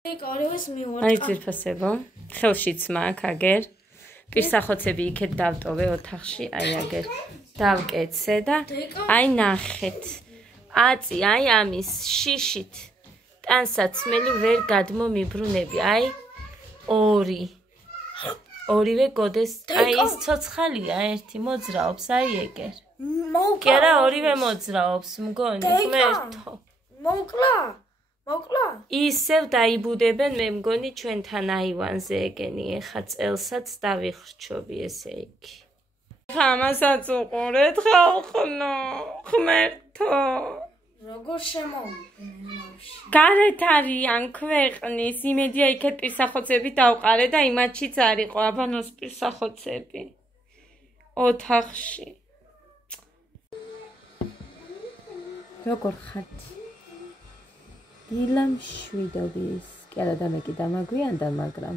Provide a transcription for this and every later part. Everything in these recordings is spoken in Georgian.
აი ძირფასებო, ხელშიც მაქვს აგერ. პირსახოცები იქეთ დავტოვე ოთახში, აი აგერ დავკეცე და აი ნახეთ. აწი აი ამის შიშით ტანსაცმელი ვერ გადმომიბრუნები. აი ორივე გოდეს აი ის ცოცხალია ერთი მოძრაობს აი ეგერ. კი არა ორივე მოძრაობს მგონი ღმერთო. მოკლა ისევ დაიბუდებენ მე მგონი ჩვენთან აივანზე ეგენი ეხა წელსაც დავიხრჩობი ესე იგი. ხა ამასაც უყურეთ ხალხო ღმერთო. როგორ შემოვიდნენ გარეთ არიან ქვეყნის იმედია იქეთ პირსახოცები დავყარე და იმათშიც არისო აბანოს პირსახოცები ოთახში. როგორ ხართ? დილამ შვიდობის. კი არა და მე კი დამაგვიანდა, მაგრამ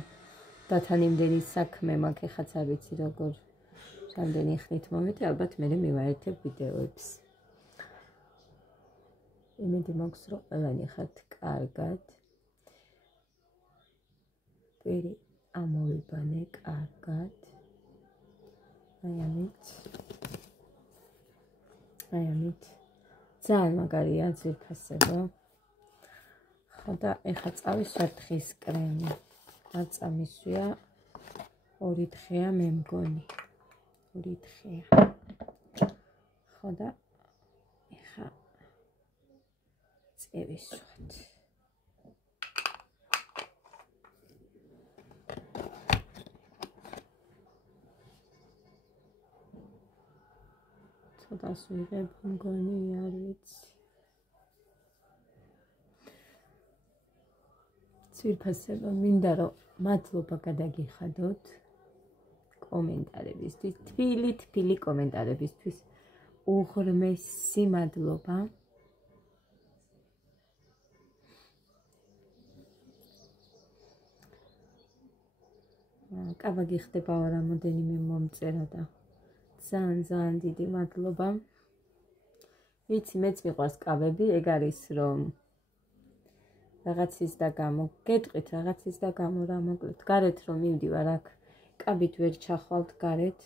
დათან იმდენი საქმე მაქვს, ეხაც არ ვიცი როგორ რამდენი ხნით მოვიდა, ალბათ მე მივაერთებ ვიდეოებს. იმედი მაქვს, რომ ყველანი ხართ კარგად. პირი ამოვიბანე კარგად. აი ამით. ძალიან მაგარია ძვირფასებო. და ეხა წავისვათ ხის კრემი. არ წამისვია 2 დღეა მე მგონი. 2 დღეა. ხო და ეხა წევისვათ. ცოტას ვიღებ მგონი არ ვიცი. ძვირფასებო, მინდა რომ მადლობა გადაგიხადოთ კომენტარებისთვის, თბილი კომენტარებისთვის. უღრმესი მადლობა. კაბა გიხდება რამოდენიმე მომწერა და ძალიან დიდი მადლობა. ვიცი მეც მიყვარს კაბები, ეგ არის რომ რაღაცის და გამო გეტყვით რაღაცის და გამო რა მოკლედ გარეთ რომ მივდივარ აქ კაბით ვერ ჩახვალთ გარეთ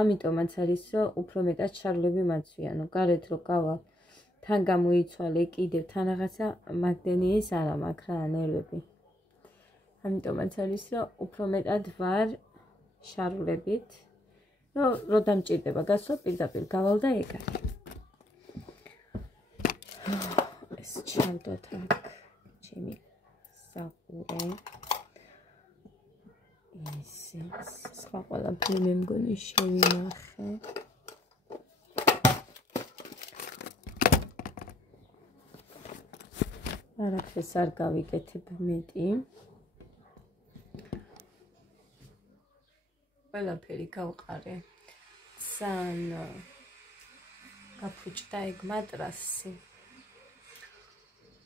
ამიტომაც არის რომ უფრო მეტად შარლები მაცვიანო გარეთ რომ გავალ თან გამოიცვალე კიდევ თან რაღაცა მაგდენიის არა მაქვს რა ნერვები ამიტომაც არის რომ უფრო მეტად ვარ შარლებით რომ დამჭირდება გასვლა პირდაპირ გავალ და ეგ არის ეს ჩამდოთ აქ ჩემი საყურე ისე სხვა ყველაფერი მე მგონი შევინახე არაფერს არ გავიკეთებ მეტი ყველაფერი გავყარე ძალიან გაფუჭდა ეგ მატრასი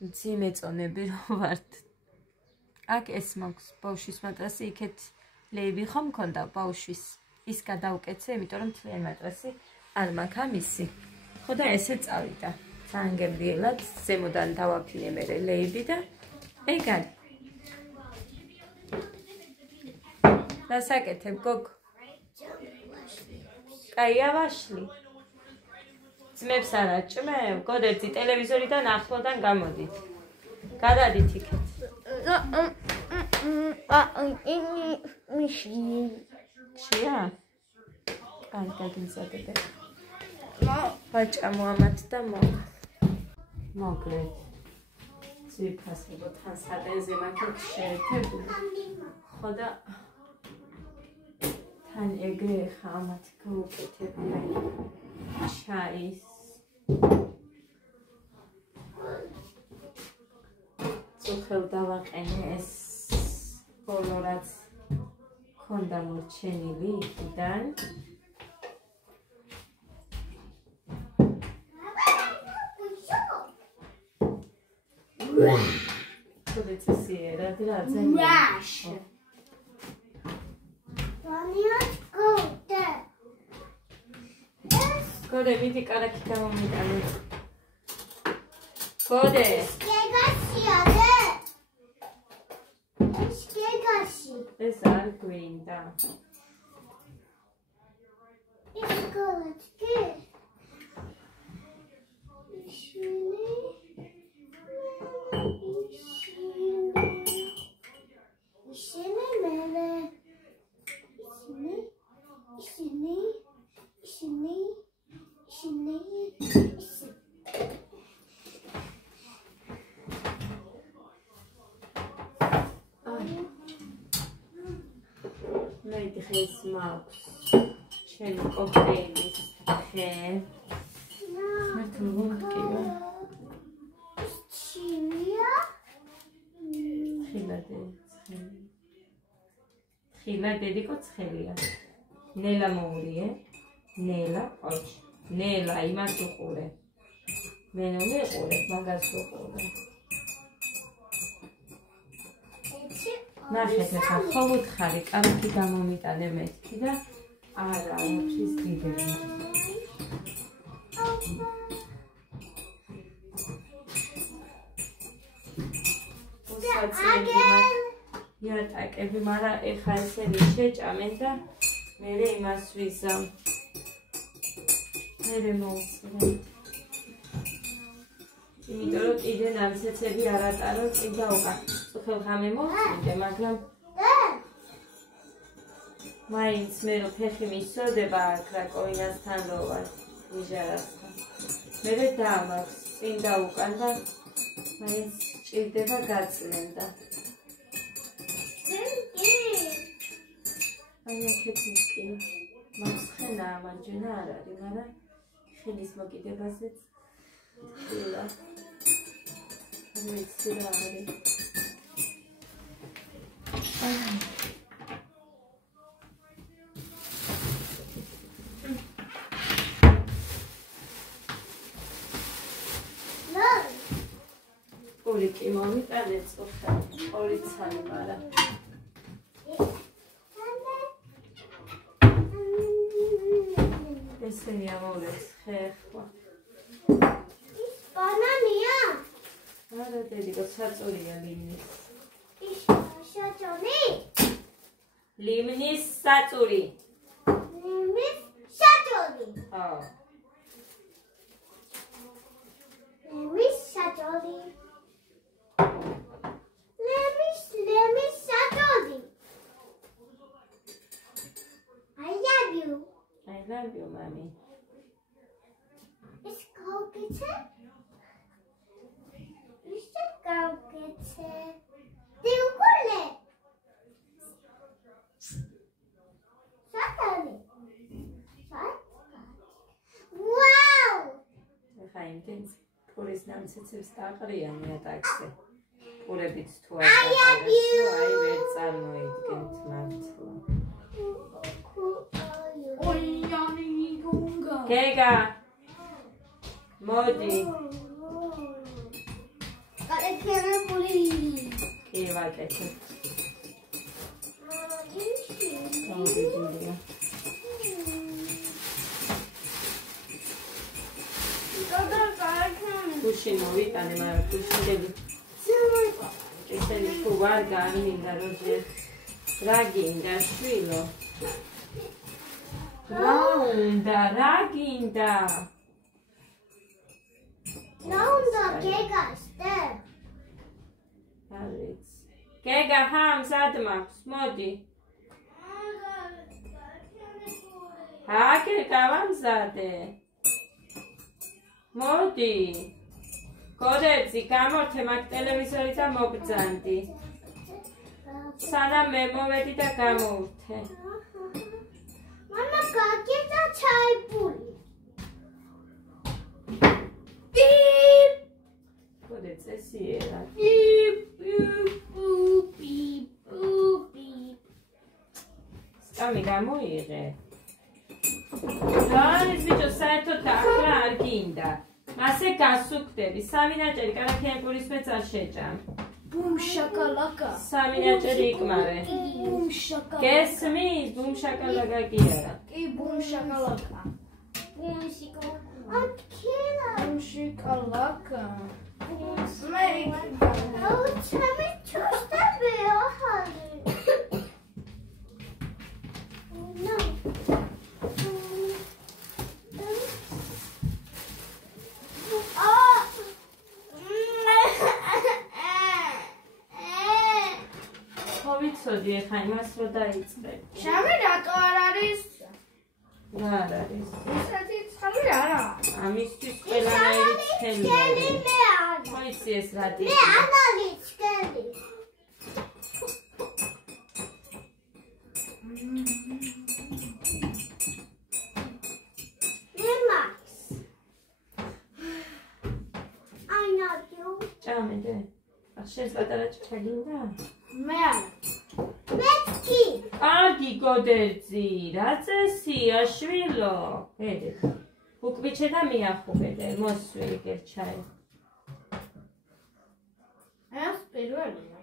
ძიმე წონები რომ ვართ აქ ეს მაქვს ბავშვის მატრასი იქეთ ლეიბი ხომ მქონდა ბავშვის ის გადავკეცე იმიტომ რომ თლიანი მატრასი არ მაქვს ამისი ხო და ესე წავიდა ძალიან გემრიელად ზემოდან დავაფინე მე ლეიბი და ეგ არის დასაკეთებ გოგო კაია ვაშლი ძმებს არ აჭმევ გოდერძი ტელევიზორიდან ახლოდან გამოდით გადადით იქეთ მიშია კარგად მზადებე ვაჭამო ამათ და მოკლედ ძირფასებო თან სადენზე მაქვს შეერთებული ხო და თან ეგრე ხა ამათ გავუკეთებ ჩაის წუხელ დავაყენე ეს ბოლო რაც ქონდა მორჩენილი იქიდან Let's Rush. Go there, vedi cara che camo mi dà. Go there. შეგაში. ეს არ გვინდა. ის გოლოჩკი. ისინი. ისინი მერე. ისინი. მე დღეს მაქვს ჩემი კოქტეილის ხე. მართლა მომკივა. ჩილია. ხილა დედიკო ცხელია. ნელა მოურიე. ნელა ოჩ. ნელა იმას უყურე. მე ნუ მეყურე, მაგას უყურე. ნახეთ ახლა ხომ უთხარი, კაბეთი გამომიტანე მეთქი და არა, არაფრის დიდები. იატაკები, მაგრამ ეხლა ესენი შეჭამენ და მერე იმას ვიზამ. მერე მოვცხრე. იმიტომ რომ კიდე ნამცეცები არ ატარო, წინ დაუკან. ხელხამე მოვწმინდე, მაგრამ მაინც მე რო ფეხი მისწოდება აქ რაკოვინასთან რო ვარ, ნიჟარასთან. მერე დამაქვს, წინ დაუკან და მაინც ჭირდება გაწმენდა. აი აქეთ მისკინა. მაქვს ხენა ამანჯენა არ არის, მაგრამ ხენის მოკიდებაზეც ხილა. არ ვიცი რა არის. ორი კი მომიტანე წოხა, ორი ცალი მაგრამ. ესენი ამოვლებს ხეხვა. ის ბანანია? არა დედიკო, საწოლია ლიმინის. ის შაჭონი? ლიმინის საწური. ლიმინის შაჭონი. ხო. ლიმინის შაჭონი. ლიმინის შაჭონი. I love you, mommy. Is kouketje? Is het kouketje? Dilgule. Satani. Wow! Geheimdienst. Polis namensitz დაყრიან იატაკზე. პურებით თუ I love you. აი ვერ წარმოიდგენთ მართლა. Kega. Modi. Karekere puli. Ki vakete. Ishi. Modi Julia. Kushi novitane mara kushi devi. Eseni tu var garminda roje. Raginda shvilo. Raginda. Raunda Kega ste. Kega ham zadmaks, modi. Ha, Kega vam zade. Modi. Kodetsi, gamorte mag televizorita mobdzandi. Sana me movedi da gamorte. Mama kaketa chai puli. Kodetsi esiera. Beep boop boop beep boop beep. Stami gamoire. Ranis bicho saertod dakhla ar ginda. Mase gasukdebi. Sami naჭერი კარაქიანის მეც არ შეჭამ. Boom shakalaka. Sami naჭერი ikmare. Boom shakalaka. Gesmis, boom shakalaka კი არა. Კი boom shakalaka. Boom shakalaka. Akela. Boom shakalaka. Oh, tell me to stop it. ვიცოდი ეხა იმას რო დაიწყე. შავი რატო არ არის? რა არ არის? ესეთი ცხელი არა. ამისთვის ყველანაირი ცხელი არის. მე არა. მოიცი ეს რატი? მე არ არის ცხელი. ჭამედე? შენს პატარა ჭიქა გინდა? მე არა. მეც კი. კარგი გოდერძი, რა წესია შვილო? ედე. უკბიჩე და მიახუბედე, მოსვი გერჩაი. ეს პირველია.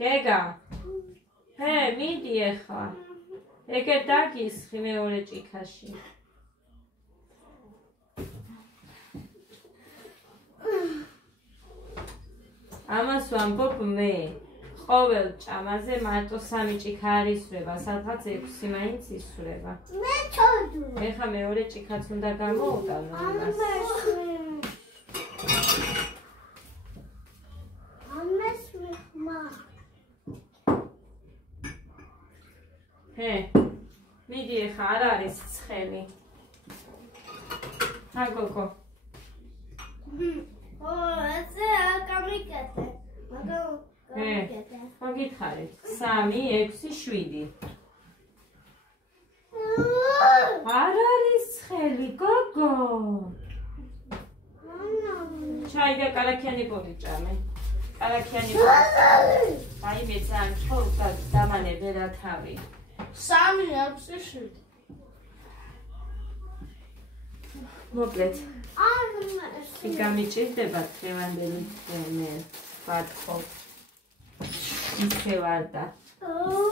გეგა. ჰე, მიდი ეხა. ეგე დაგისხი მეორე ჭიქაში. ამას ვამბობ მე. ყოველ ჭამაზე მარტო 3 ჭიქა არ ისვრება, სადღაც 6 მაინც ისვრება. მე ჩოდო. ეხა მეორე ჭიქაც უნდა გამოუტანო იმას. ამას მიხმა. ჰე, მიდი ეხა არ არის ცხელი. ჰა გოგო. ესე გამიკეთე. ჰე, მოგითხარით. 3, 6, 7. არ არის ცხელი, გოგო. ჩაი და კალაკიანი ბოლი ჭამე. კალაკიანი ბოლი. აი მე ძალიან ჩოვდა დამანე ვერა თავი. 3, 6, 7. მოკლედ. ამას. გამიჭირდება დღევანდელი მე ვატყო. ისე ვარ და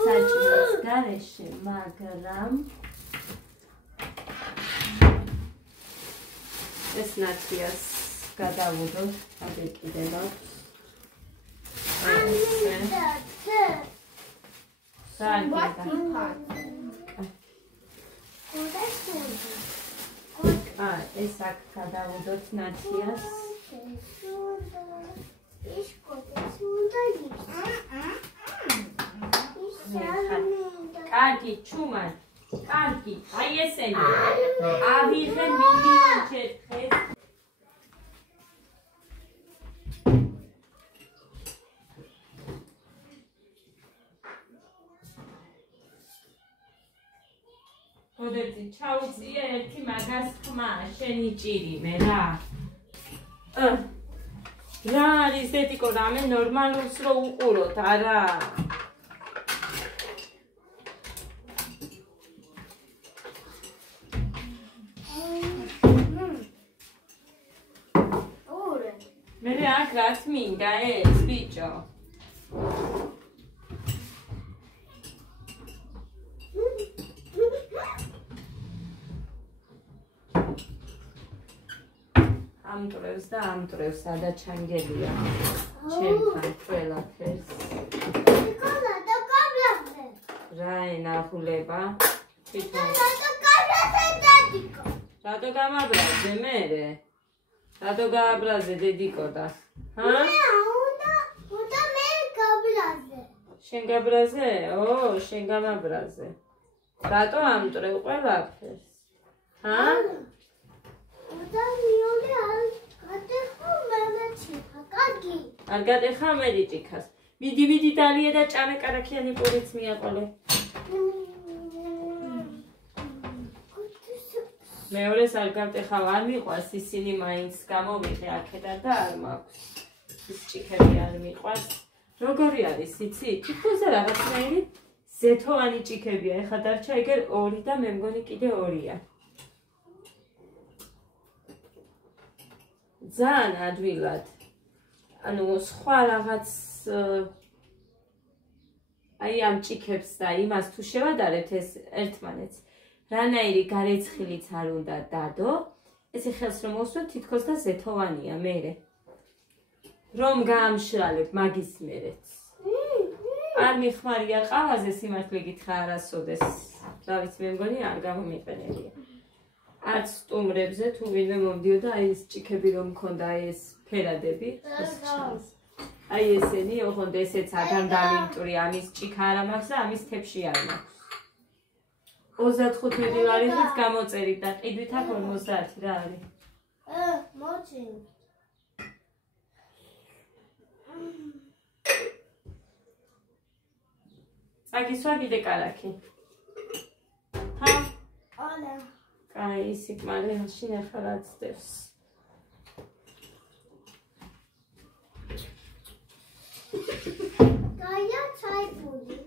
საჭმლის გარეშე, მაგრამ ეს ნაციას გადავუდოთ, ადეკიდებოთ. ეს აქ გადავუდოთ ნაციას. კარგი, ჩუმად. კარგი, აი ესენი. ავიღე მილიონჯერ დღეს. გოდერძი, ჩაუწია ერთი მაგას ხმა, შენი ჭირი მე რა. რა არის დედიკო, რამე ნორმალურს რო უყუროთ, არა. მე აქ რაც მინდა ეს ბიჭო. ამტრევს და ამტრევს, ადაჩანგელია ჩემთან ყველაფერს. რა ენახულება? რატო გამაბრაზე მერე? რატო გააბრაზე დედიკო და? ჰა? უნდა მე გაბრაზე. შენ გაბრაზე? შენ გამაბრაზე. რატო ამტრევ ყველაფერს? ჰა? უნდა მიული არ გადეხო მე ჭიქა, კარგი. არ გადეხა მე ჭიქას. მიდი დალია და ჭამე კალაკიანი პურიც მიაყოლე. მეორეს არ გავტეხავ, არ მიყვარს ისინი მაინც გამოვიღე აქედან და არ მაქვს. ის ჭიქები არ მიყვარს. როგორი არის, იცი? თითქოს რაღაცნაირი ზეთოვანი ჭიქებია. ეხა დარჩა ეგერ 2 და მე მგონი კიდე 2-ია. ძალიან ადვილად. ანუ სხვა რაღაც აი ამ ჭიქებს და იმას თუ შევადარებთ ეს ერთმანეთს, რანაირი გარეცხილიც არ უნდა დადო, ესე ხელს რომ მოსვეთ თითქოს და ზეთოვანია მერე. რომ გაამშრალებ მაგის მერეც. არ მიხმარია ყავაზე სიმართლე გითხრა არასოდეს. რა ვიცი მე მგონი არ გამომიყენებია. არც სტუმრებზე თუ ვინმე მომდიოდა აი ეს ჭიქები რომ მქონდა აი ეს ფერადები. აი ესენი ოღონდ ესეც ადამ დამინტური ამის ჭიქა არ მაქვს და ამის თებში არ მაქვს. 25 ლარით გამოწერით და ყიდვით აქ 50 რა არის? მოწი. წაგისვა კიდე კარაქი. ჰა? ალა. აი სიკმარე შინ ახლა რა ცდებს. გაია ჩაიფული.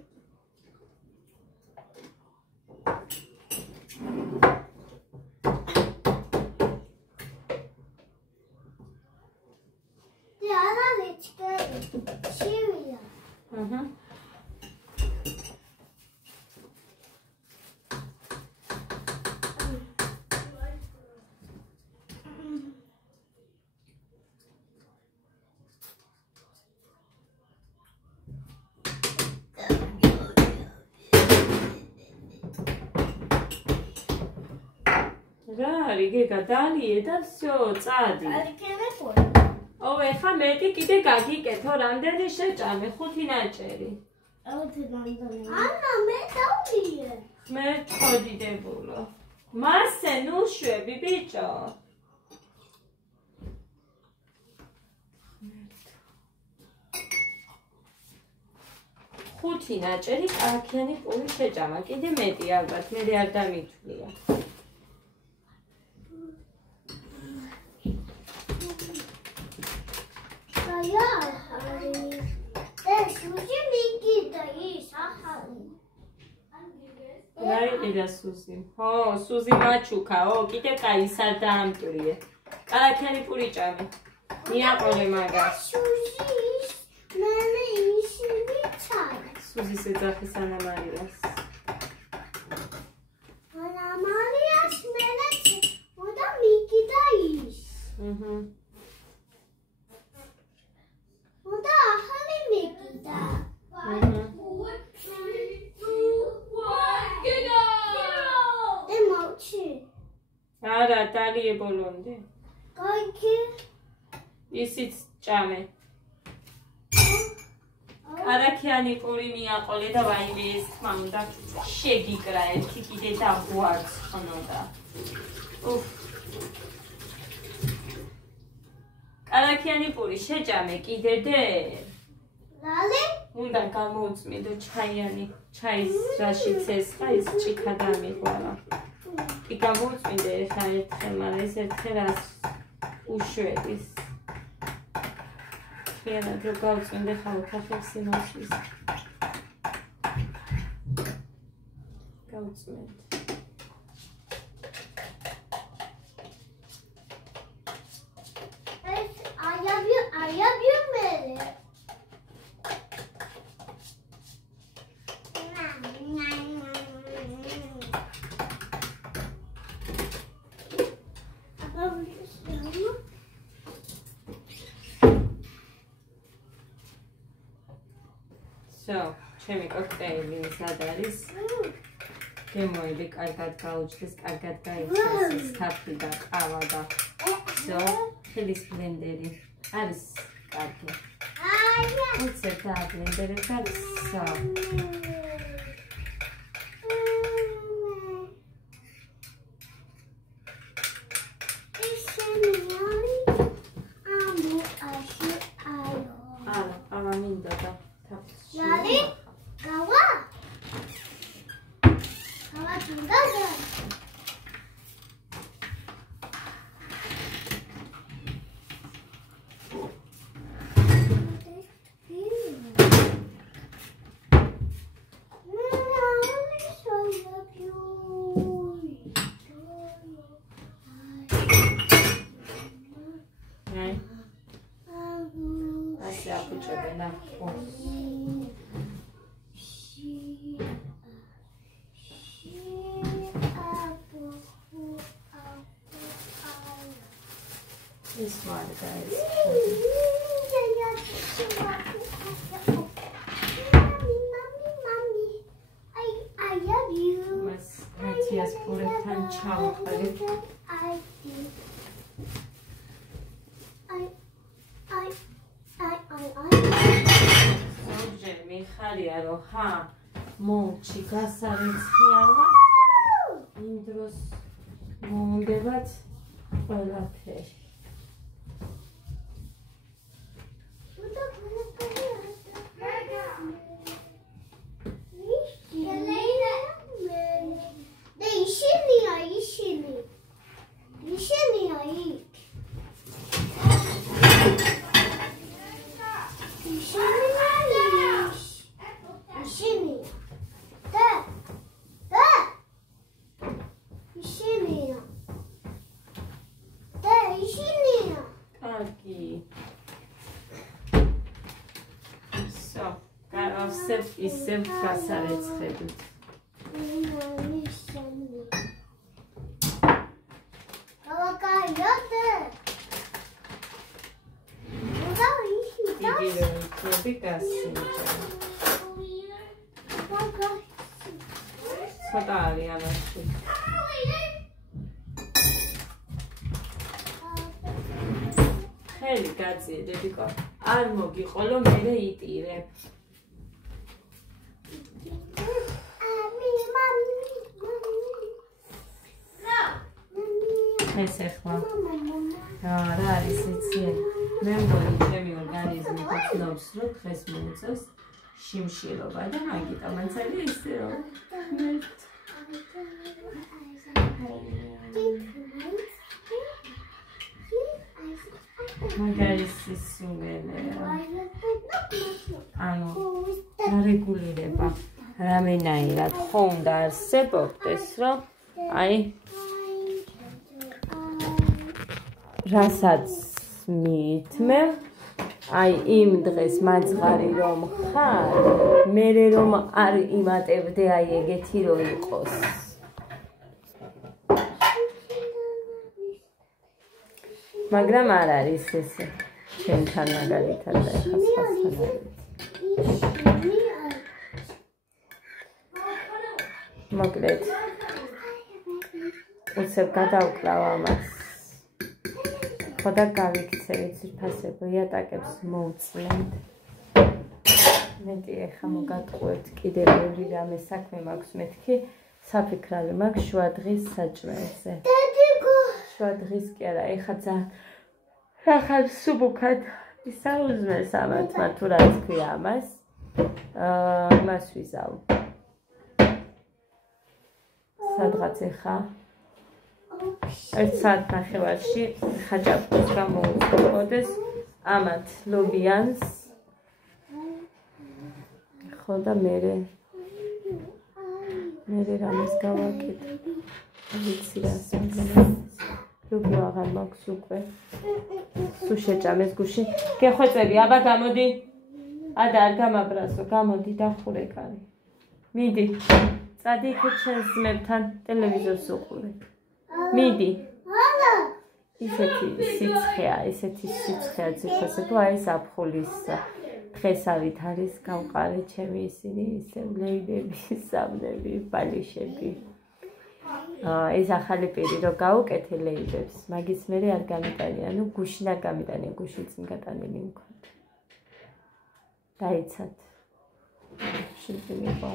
და ალა ვეჭკე. შევია. აჰა. გეგა დალიე და всё, წადი. ოვე, ხა მეტი კიდე გაგიკეთო, რამდენი შეჭამე? 5 ნაჭერი. ანა, მე დავლიე. მე წოდი დებულო. მასე ნუ შვები, ბიჭო. 5 ნაჭერი კარაქიანი პური შეჭამა, კიდე მეტი ალბათ, მე არ დამითვლია. სუზი. ხო, სუზი მაჩუკაო, კიდე კაი სარ დაამტვრიე. კარაქიანი პური ჭამე. მიაყოლე მაგას. სუზის მერე ისინი ჩაი. სუზის ეძახის ანამალიას. ანამალიას მერე მოდა მიგიდა ის. მოდა ახალი მიგიდა. არა, დალიე ბოლომდე. გაიქი. ისიც ჭამე. კარაქიანი პური მიაყოლე და ვაიმე ეს თქმა უნდა შეგიკრა ერთი კიდე და გვარც ხნოდა. უფ. კარაქიანი პური შეჭამე კიდე დე. ლალე? უნდა გამოუწმიდო ჩაიანი, ჩაის რაშიც ეს ხა ის ჭიქა დამიყვარა. კი გამოუწმინდე ხა ერთხელ, მაგრამ ეს ერთხელ რას უშვების. ხიანად რო გავწმინდე ხა ოთახებს იმასვის. გავწმინდე. ეს აიაბიო მერე. ჩემი კოქტეილი სად არის? გემოები კარგად გაუჩნდეს, კარგად გაიხსნას თაფლი და ყავა და всё, ხელის ბლენდერი არის კარგი. უცებ და ბლენდერებს არის всё. ყავა მინდა და თაფლში. ლალი? გავა? გავა თუნდადა? This one, guys. ემოციას პურებთან ჩავყრით. ზოგჯერ მიხარია რომ მომჩი გასარიცხიანა იმ დროს მომუნდებათ ყველაფერი. ისევ გასარეცხებით. დიდი როები გასინჯა. ცოტა არის ამაში. ხელი გაწიე დედიკო. არ მოგიყოლო მე იტირებ. ეს ახლა რა არის იცი? მე მგონი ჩემი ორგანიზმი გწნობს რომ დღეს მოუწევს შიმშილობა და მაგიტომ მანცელი ისე რომ მაგარი სისულელეა. ანუ რეგულირება რამენაირად ხო უნდა არსებობდეს რომ აი რასაც მითმე აი იმ დღეს მაძღარი რომ ხარ მე რომ არ იმატებდე აი ეგეთი რო იყოს მაგრამ არ არის ესე ჩემთან მაგალითად და ეხლა სხვასთან მოკლედ უცებ გადავკლავ ამას ხოდა გავიქცევით ძირფასებო იატაკებს მოუწლენთ მეტი ეხა მოგატყუებთ კიდევ ბევრი რამე საქმე მაქვს მეთქი საფიქრალი მაქვს შუადღის საჭმელზე შუადღის კი არა ეხა ახალ სუბუქად ისაუზმეს ამათმა თუ რაც ქვია ამას იმას ვიზავ სადღაც ეხა 1 საათ ნახევარში ხაჭაპურს გამოუწოდეს ამათ ლობიანს ხო და მე რამეს გავაკეთე ვიცი რა სამგანო ლობი აღარ მაქვს უკვე სულ შეჭამეს გუში გეხვეწები აბა გამოდი ადა არ გამაბრასო გამოდი დახურე კარი მიდი წადი იქ ჩემს ძმებთან ტელევიზორს უყურე მიდი ისეთი სიცხეა ძირფასებო აი ზაფხულის დღესავით არის გავყარე ჩემი ისინი ისე ლეიბები სამნები ბალიშები ეს ახალი პირი რო გავუკეთე ლეიბებს მაგის მერე არ გამიტანია ნუ გუშინ არ გამიტანია გუშინ წინ გატანილი მქონდა დაიცათ შენ მიყვა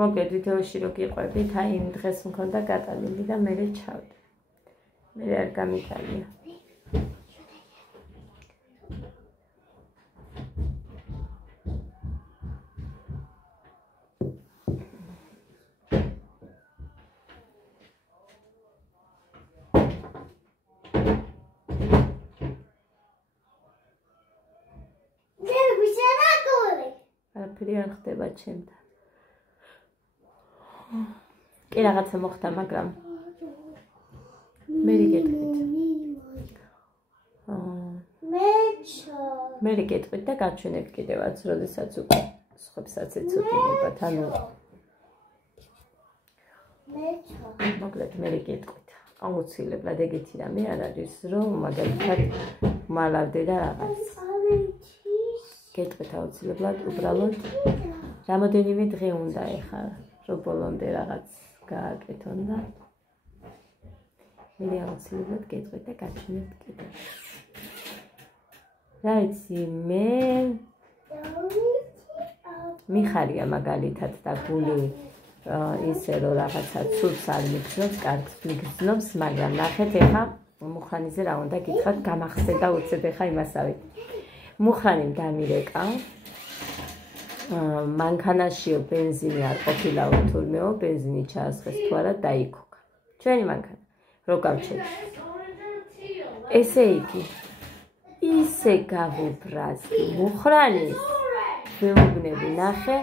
მოკლედ ვიდეოში რო გიყვებით აი იმ დღეს მქონდა გატანილი და მე ჩავდი მე არ გამიტანია არაფერი არ ხდება ჩემთან კი რაღაცა მოხდა მაგრამ მე გეტყვით და გაჩვენებთ კიდევაც როდესაც უკვე სხვებსაც ეცოდინებათ ანუ მოკლედ მე გეტყვით აუცილებლად ეგეთი რამე არ არის რომ მაგალითად მალავდე და რაღაც გეტყვით აუცილებლად უბრალოდ რამოდენიმე დღე უნდა ეხლა რომ ბოლომდე რაღაც გააკეთონ და მე აუცილებლად გეტყვით და გაჩვენებთ კიდევ. რა იცი მე მიხარია მაგალითად და გული ისე რომ რაღაცა ცუდს არ მიგრძნობს, კარგს მიგრძნობს, მაგრამ ნახეთ ეხა მუხრანიზე რა უნდა გითხრათ, გამახსენდა უცებ ეხა იმასავით. მუხრანი დამირეკა, მანქანაშიო ბენზინი არ ყოფილაო თურმეო, ბენზინი ჩაასხეს თუ არა დაიქოქა. ჩვენი მანქანა რო გავჩერდით. ესე იგი ისე გავუბრაზი მუხრანის მეუბნები ნახე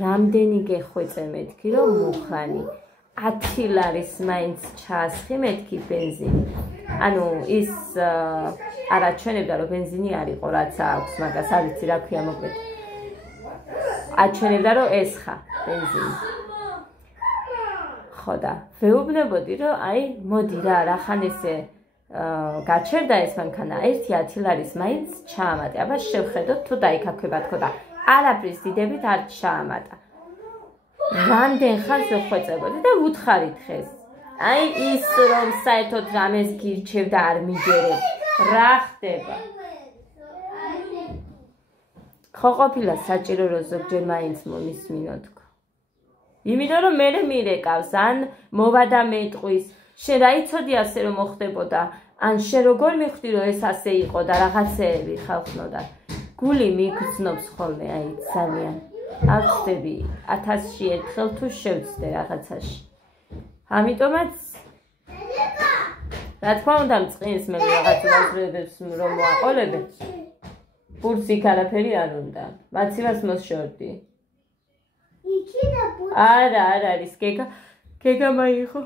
რამდენი გეხვეწე მეთქი რომ მუხრანი 10 ლარის მაინც ჩაასხი მეთქი ბენზინი. ანუ ის არაჩვენებდა რომ ბენზინი არ იყო რაც აქვს მაგას არ ვიცი რა ქვია მოკლედ. აჩვენებდა რომ ესხა ბენზინი. ხო და ვეუბნებოდი რომ აი მოდი რა რახან ესე გაჩერდა ეს მანქანა 1-10 ლარის მაინც ჩაამატე. აბა შევხედოთ თუ დაიქაქვება თქო და არაფრის დიდებით არ ჩაამატა. რამდენ ხანს ვხვეწებოდი და ვუთხარით ხეს. აი ის რომ საერთოდ რამეს გირჩევ და არ მიგერებ. რა ხდება? ხო ყოფილა საჭირო რომ ზოგჯერ მაინც მომისმინო თქო. იმიტომ რომ მე მირეკავს ან მოვა და მეტყვის. შენ რა იცოდი ასე რომ მოხდებოდა? ან შენ როგორ მიხვდი რომ ეს ასე იყო და რაღაცეები ხალხნოდა? გული მიგრძნობს ხოლმე აი ძალიან. არ ვწდები 1000-ში ერთხელ თუ შევწდე რაღაცაში. ამიტომაც რა თქმა უნდა მწყინს მე რაღაც უაზროებებს რომ მოაყოლებე. ბურთს იქ არაფერი არ უნდა. მაცივას მოსშორდი. არა არ არის გეგა მაიღო.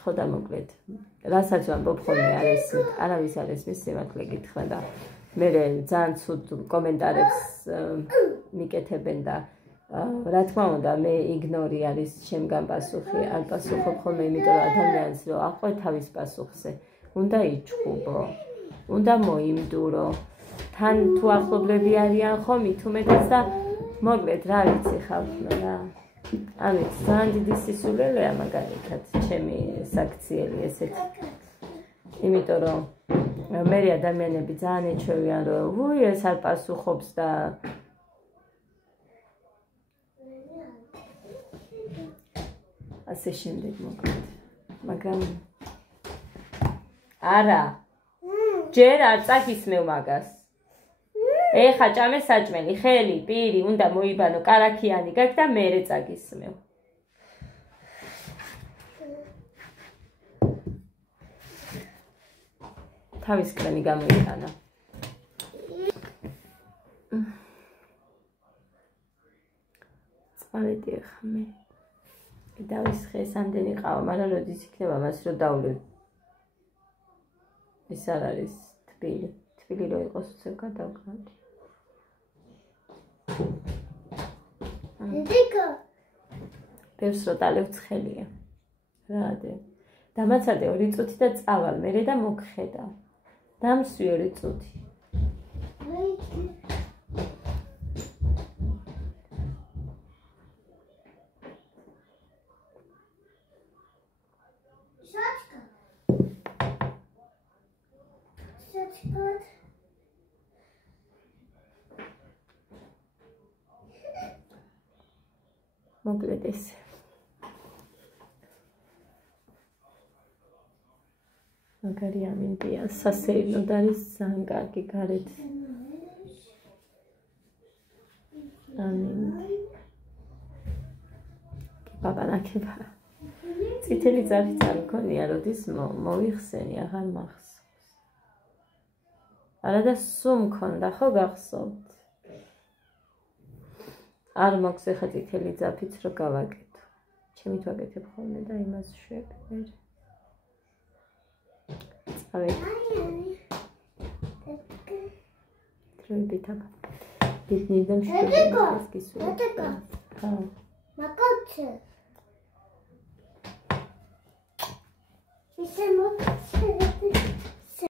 ხო და მოკლედ რასაც ვამბობ ხოლმე არ ესმით. არავის არ ესმის სიმართლე გითხრა და მე ძალიან ცუდ კომენტარებს მიკეთებენ და რა თქმა უნდა მე იგნორი არის ჩემგან პასუხი. არ პასუხობ ხოლმე იმიტომ რომ ადამიანს რომ აყვე თავის პასუხზე. უნდა იჩხუბო. უნდა მოიმდურო. თან თუ ახლობლები არიან ხო მით უმეტეს და მოკლედ რა ვიცი ხალხო რა. ამით ძალიან დიდი სისულელეა მაგალითად ჩემი საქციელი ესეთი. იმიტომ რომ მე ადამიანები ძალიან ეჩვევიან რომ ვუი ეს არ პასუხობს და ასე შემდეგ მოკლედ. მაგრამ არა ჯერ არ წაგისმევ მაგას. ეხა ჭამე საჭმელი, ხელი, პირი, უნდა მოიბანო, კარაქიანი გაქვს და მერე წაგისმევ. თავის კრემი გამოიტანა. წავედი ახლა მე. დავისხე ეს ამდენი ყავა, მაგრამ როდის იქნება მას რომ დავლევ. ეს არ არის თბილი. თბილი რო იყოს უცებ გადავკრდი. დედიკა. ბევრს რო დალევ ცხელია. რადე. დამაცადე 2 წუთი და წავალ მერე და მოგხედავ. დამსვი 2 წუთი. მოკლედ ესე. მაგარი ამინდია, სასეირნოდ არის ძალიან კარგი გარეთ. ამინდი. ბაბა ნაკება. წითელი ძაფიც არ მქონია, როდის მოვიხსენი, აღარ მახსოვს. არა და სულ მქონდა, ხო გახსოვთ? არ მაქვს ეხა წითელი ძაფიც რო გავაკეთო. ჩემით ვაკეთებ ხოლმე და იმას შევეპერ. წავედი. დროებით აბა. დედნიდან შევეპერ გისურვებ. ხო. მაგოჩე. ისე მოწე.